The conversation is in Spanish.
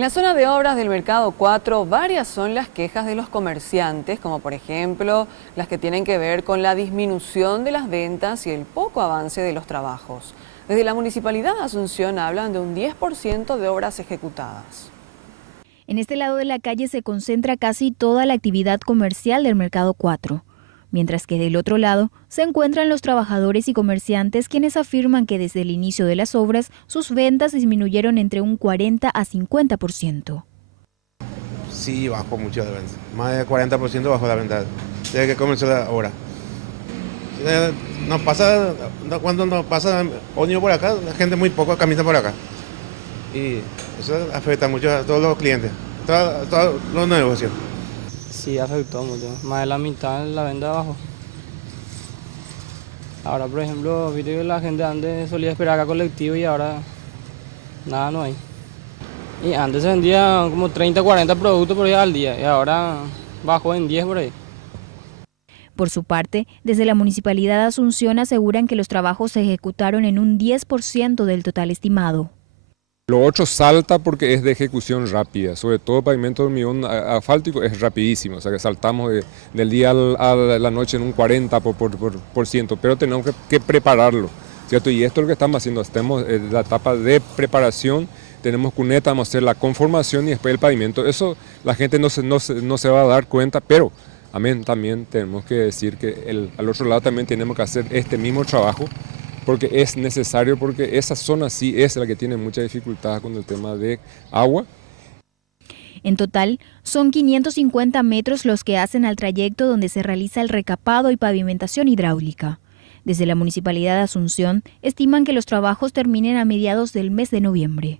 En la zona de obras del Mercado 4, varias son las quejas de los comerciantes, como por ejemplo las que tienen que ver con la disminución de las ventas y el poco avance de los trabajos. Desde la Municipalidad de Asunción hablan de un 10% de obras ejecutadas. En este lado de la calle se concentra casi toda la actividad comercial del Mercado 4, mientras que del otro lado se encuentran los trabajadores y comerciantes quienes afirman que desde el inicio de las obras sus ventas disminuyeron entre un 40 a 50%. Sí, bajó mucho la venta, más del 40% bajó la venta desde que comenzó la obra. Cuando nos pasa ómnibus por acá, la gente muy poco camina por acá. Y eso afecta mucho a todos los clientes, a todos los negocios. Sí, afectó mucho. Más de la mitad la venta bajó. Ahora, por ejemplo, viste que la gente antes solía esperar acá colectivo y ahora nada no hay. Y antes se vendía como 30, 40 productos por ahí al día y ahora bajó en 10 por ahí. Por su parte, desde la Municipalidad de Asunción aseguran que los trabajos se ejecutaron en un 10% del total estimado. Lo otro salta porque es de ejecución rápida, sobre todo pavimento de hormigón asfáltico es rapidísimo, o sea que saltamos del día a la noche en un 40%, pero tenemos que prepararlo, ¿cierto? Y esto es lo que estamos haciendo, estamos en la etapa de preparación, tenemos cuneta, vamos a hacer la conformación y después el pavimento. Eso la gente no se va a dar cuenta, pero también tenemos que decir que al otro lado también tenemos que hacer este mismo trabajo, porque es necesario, porque esa zona sí es la que tiene mucha dificultad con el tema de agua. En total, son 550 metros los que hacen al trayecto donde se realiza el recapado y pavimentación hidráulica. Desde la Municipalidad de Asunción estiman que los trabajos terminen a mediados del mes de noviembre.